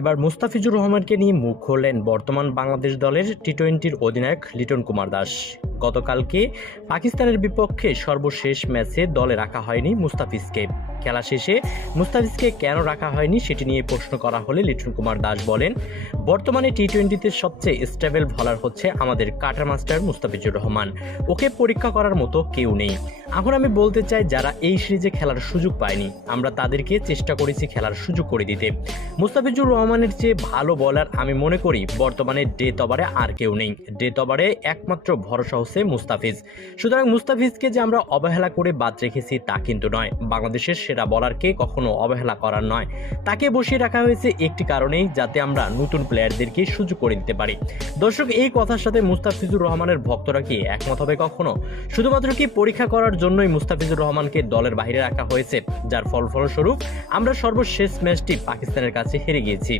এবার মুস্তাফিজুর রহমানকে নিয়ে মুখ খুললেন বর্তমান বাংলাদেশ দলের টি টোয়েন্টির অধিনায়ক লিটন কুমার দাস। গতকালকে পাকিস্তানের বিপক্ষে সর্বশেষ ম্যাচে দলে রাখা হয়নি মুস্তাফিজকে। খেলা শেষে মুস্তাফিজকে কেন রাখা হয়নি সেটি নিয়ে প্রশ্ন করা হলে লিটন কুমার দাস বলেন, বর্তমানে টি টোয়েন্টিতে সবচেয়ে স্টেবল বলার হচ্ছে আমাদের কাটার মাস্টার মুস্তাফিজুর রহমান। ওকে পরীক্ষা করার মতো কেউ নেই। এখন আমি বলতে চাই, যারা এই সিরিজে খেলার সুযোগ পায়নি, আমরা তাদেরকে চেষ্টা করেছি খেলার সুযোগ করে দিতে। মুস্তাফিজুর রহমানের চেয়ে ভালো বলার আমি মনে করি, বর্তমানে ডেথ ওভারে আর কেউ নেই। ডেথ ওভারে একমাত্র ভরসা হচ্ছে মুস্তাফিজ। সুতরাং মুস্তাফিজকে যে আমরা অবহেলা করে বাদ রেখেছি তা কিন্তু নয়। বাংলাদেশের সেরা বলারকে কখনো অবহেলা করার নয়। তাকে বসিয়ে রাখা হয়েছে একটি কারণেই যাতে আমরা নতুন প্লেয়ারদেরকে সুযোগ করে দিতে পারি। দর্শক, এই কথার সাথে মুস্তাফিজুর রহমানের ভক্তরা কি একমত হবে কখনো? শুধুমাত্র কি পরীক্ষা করার জন্যই মুস্তাফিজুর রহমানকে দলের বাইরে রাখা হয়েছে, যার ফল ফলস্বরূপ আমরা সর্বশেষ ম্যাচটি পাকিস্তানের কাছে হেরে গিয়েছি।